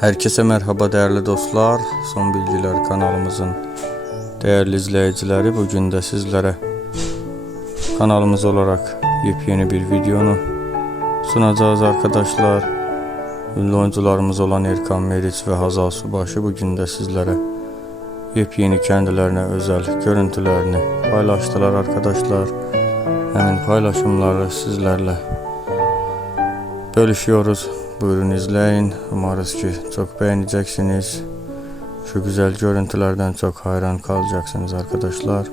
Herkese merhaba değerli dostlar. Son Bilgiler kanalımızın değerli izleyicileri bugün de sizlere kanalımız olarak yepyeni bir videonu sunacağız arkadaşlar. Ünlü oyuncularımız olan Erkan Meriç ve Hazal Subaşı bugün de sizlere yepyeni kendilerine özel görüntülerini paylaştılar arkadaşlar. Hemen paylaşımları sizlerle bölüşüyoruz. Buyurun izleyin. Umarız ki çok beğeneceksiniz. Şu güzel görüntülerden çok hayran kalacaksınız arkadaşlar.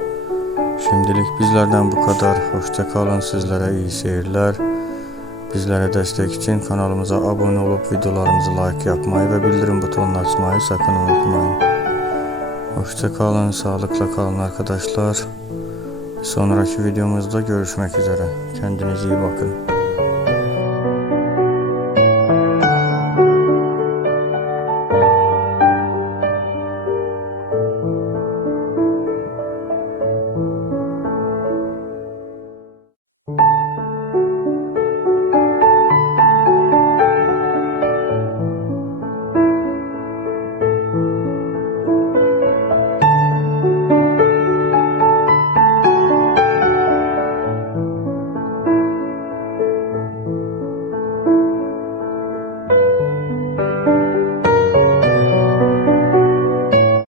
Şimdilik bizlerden bu kadar. Hoşça kalın. Sizlere iyi seyirler. Bizlere destek için kanalımıza abone olup videolarımızı like yapmayı ve bildirim butonunu açmayı sakın unutmayın. Hoşça kalın, sağlıkla kalın arkadaşlar. Sonraki videomuzda görüşmek üzere. Kendinize iyi bakın.